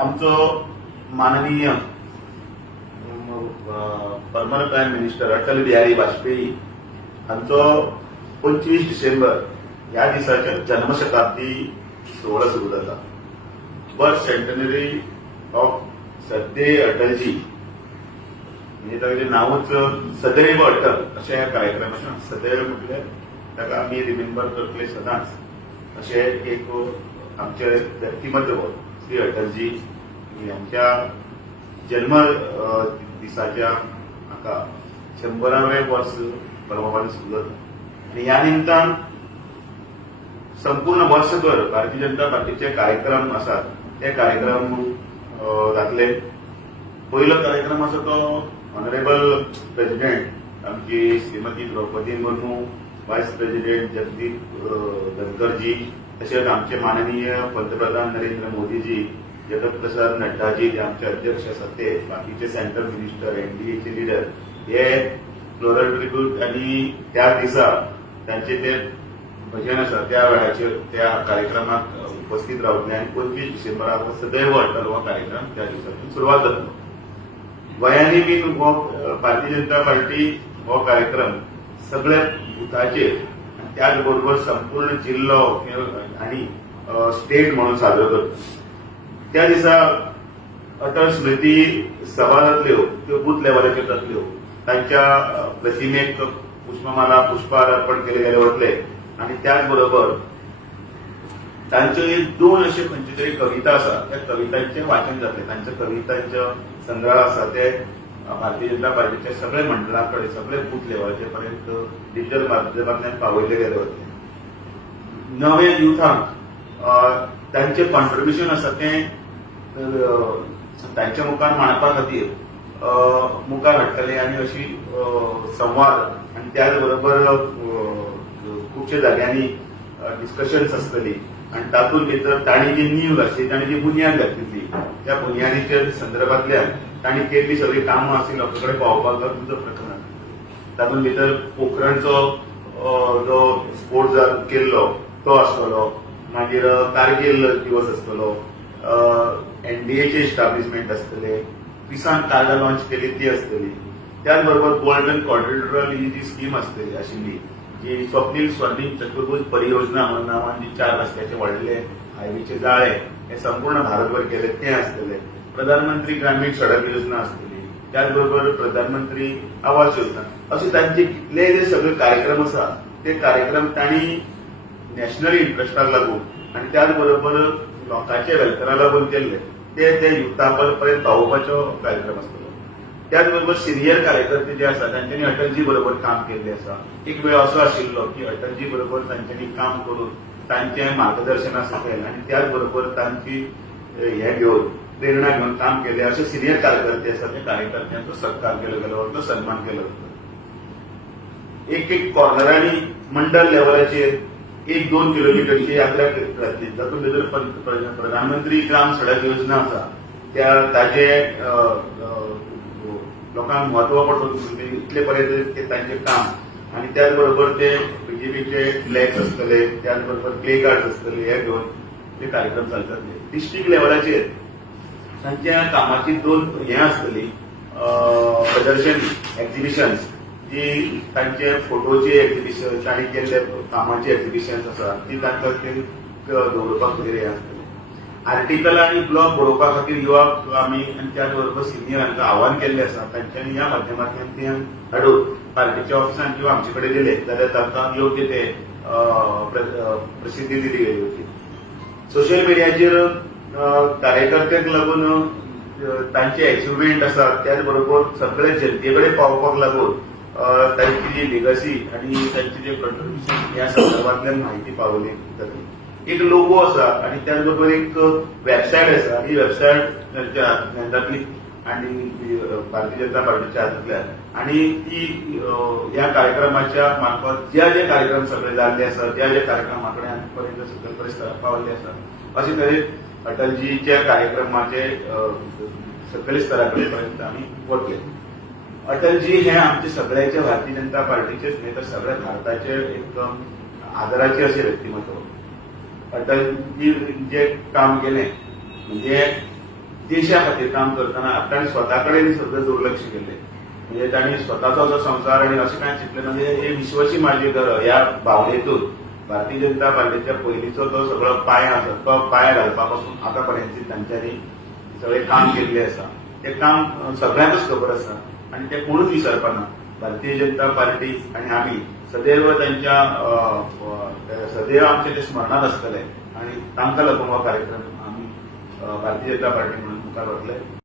आमचो माननीय permanent prime minister Atal Bihari Vajpayee हांचो 25 डिसेंबर ह्या दिसाच्या जन्मशताब्दी सोहळा सुरू जाता. बर्थ सेंटनरी ऑफ सदैव अटलजी म्हणजे ताचें नांवच सदैव अटल अशें ह्या कार्यक्रमाचें. सदैव म्हटल्यार ताका आमी रिमेंबर करतले सदांच अशें एक आमचे व्यक्तिमत्व श्री अटलजी यांच्या जन्म दिसाच्या हाका 100वें वर्स परवान सुरू जाता. आनी ह्या निमतान संपूर्ण वर्षभर भारतीय जनता पार्टीचे कार्यक्रम आसात ते कार्यक्रम जातले. पयलो कार्यक्रम आसा तो ऑनरेबल प्रेसिडेंट आमची श्रीमती द्रौपदी मुर्मू, व्हायस प्रेसिडेंट जगदीप धनखरजी, तशेंच आमचे माननीय पंतप्रधान नरेंद्र मोदीजी, जगत प्रसाद नड्डाजी जे आमचे अध्यक्ष आसात ते, बाकीचे सेंट्रल मिनिस्टर, एनडीएचे लिडर हे फ्लोरल ट्रिब्यूट आणि त्या दिसा त्यांचे ते भजन आसा त्या वेळाचेर त्या कार्यक्रमाक उपस्थित रावतले आणि 25 डिसेंबराक सदैव अटल हो कार्यक्रम त्या दिसातून सुरवात जातलो. गोंयांनी बीन हो भारतीय जनता पार्टी हो कार्यक्रम सगळ्या बुथाचेर त्याच बरोबर संपूर्ण जिल्लो आणि स्टेट म्हणून साजरो करता. त्या दिसा अटल स्मृती सभा जातल्यो त्यो बूथ लेवलाचेर जातल्यो. तांच्या प्रतिमेक पुष्पमाला पुष्पहार अर्पण केले गेले वतले आणि त्याच बरोबर तांच्यो एक 2 अशे खंयच्यो तरी कविता आसा त्या कवितांचें वाचन जातलें. तांच्या कवितांचो संग्रह आसा ते भारतीय जनता पार्टीच्या सगळे मंडळांकडे सगळे बूथ लेवलाचे पर्यंत डिजिटल माध्यमांतल्यान पावयले गेले वतले. नवे युथांक तांचे कॉन्ट्रिब्युशन आसा ते तांच्या मुखार मांडपा खातीर मुखार हाडटले आणि अशी संवाद आणि त्याच बरोबर खुबशे जाग्यांनी डिस्कशन्स आसतली आणि तातूंत भितर तांणी जी नीव घातली तांणी जी बुन्याद घातली त्या बुन्यादीच्या संदर्भांतल्यान तांणी केल्ली सगळी कामां आसली लोकां कडेन पावोवपाक तुमचो प्रकरण आसतलो. तातूंत भितर पोखरणचो जो स्पोर्ट्स केल्लो तो आसतलो, मागीर कारगिल दिवस आसतलो, एनडीएचे इस्टाब्लिशमेंट आसतले, किसान कार्डां लॉन्च केली ती आसतली, त्याच बरोबर गोल्डन कॉरिडॉर ही जी स्कीम आसतली आशिल्ली जी स्वप्नील स्वर्णिम चतुर्भुज परियोजना म्हणून नांवान जी 4 रस्त्याचे व्हडले हायवेचे जाळे हे संपूर्ण भारतभर केले ते आसतले. प्रधानमंत्री ग्रामीण सडक योजना आसतली, त्याच बरोबर प्रधानमंत्री आवास योजना, असे तांचे कितले जे सगळे कार्यक्रम आसा ते कार्यक्रम तांणी नॅशनल इंटरेस्टाक लागून आणि त्याच बरोबर लोकांच्या वेलफेअरा लागून केल्ले ते युथा पर्यंत पावोवपाचो कार्यक्रम आसतलो. त्याच बरोबर सिनियर कार्यकर्ते जे आसा तांच्यांनी अटलजी बरोबर काम केल्ले आसा. एक वेळ असो आशिल्लो की अटलजी बरोबर तांच्यांनी काम करून तांचे मार्गदर्शना सकयल आणि त्याच बरोबर तांची हे घेवन प्रेरणा घेवन काम केले असे सिनियर कार्यकर्ते आसा त्या कार्यकर्त्यांचो सत्कार केलो गेलो वतो, सन्मान केलो वतो. एक कॉर्नरांनी मंडल लेवलाचेर 1-2 किलोमीटरची यात्रा जातली. तातूंत भितर प्रधानमंत्री ग्राम सडक योजना आसा त्या ताचे लोकांक म्हत्व पडटलें इतले पर्यंत तांचें काम आणि त्याच बरोबर ते बीजेपीचे फ्लॅग्स आसतले, त्याच बरोबर प्ले कार्ड्स आसतले, हे घेवन ते कार्यक्रम चलताले. डिस्ट्रिक्ट लेवलाचेर तांच्या कामाची 2 हे आसतली प्रदर्शनी एक्झिबिशन्स जी तांचे फोटोची एक्झिबिशन तांणी केल्ले कामाची एक्झिबिशन्स आसा ती तांकां ते दवरपा खातीर हे आसतले. आर्टिकलां आणि ब्लॉग बरोवपा खातीर युवक आमी आनी त्याच बरोबर सिनियरांका आव्हान केल्लें आसा. तांच्यांनी ह्या माध्यमांतल्यान ते हाडून पार्टीच्या ऑफिसान किंवा आमचे कडेन दिले जाल्यार तांकां योग्य ते प्रसिद्धी दिली गेली होती. सोशल मिडियाचेर कार्यकर्त्यांक लागून तांचे अचिव्हमेंट आसा त्याच बरोबर सगळे जनते कडेन पावोवपाक लागून तांची जी लिगसी आणि तांचे जे कंट्रिब्युशन ह्या संदर्भांतल्यान म्हायती पावयली जातली. एक लोगो आसा आणि त्याच बरोबर एक वेबसायट आसा. ही वेबसायट तांच्या हातांतली आणि भारतीय जनता पार्टीच्या हातांतल्यान आणि ती ह्या कार्यक्रमाच्या मार्फत जे कार्यक्रम सगळे जाल्ले आसा जे कार्यक्रमा कडेन आनी पर्यंत सकयल परिसराक पावल्ले आसा अशे तरेन अटलजीच्या कार्यक्रमाचे सकयल स्तरा कडेन पर्यंत आमी वतले. अटलजी हे आमचे सगळ्याचे भारतीय जनता पार्टीचेच न्ही तर सगळ्या भारताचे एक आदराचे असे व्यक्तिमत्व. अटलजी जे काम केले म्हणजे देशा खातीर काम करतना ताणें स्वताकडे सगळं दुर्लक्ष केले. म्हणजे तांणी स्वताचो जो संसार आणि अशें कांय चिंतलें ना. म्हणजे हे विश्वाची माझी घर ह्या भावनेतून भारतीय जनता पार्टीच्या पयलींचो जो सगळो पांय आसा तो पांय घालपा पासून आतां पर्यंत तांच्यांनी सगळें काम केल्लें आसा. तें काम सगळ्यांकच खबर आसा आनी तें कोणूच विसरपाना. भारतीय जनता पार्टी आनी आमी सदैव तांच्या सदैव आमचें ते स्मरणात आसतले आनी तांकां लागून हो कार्यक्रम आमी भारतीय जनता पार्टी म्हणून मुखार व्हरतले.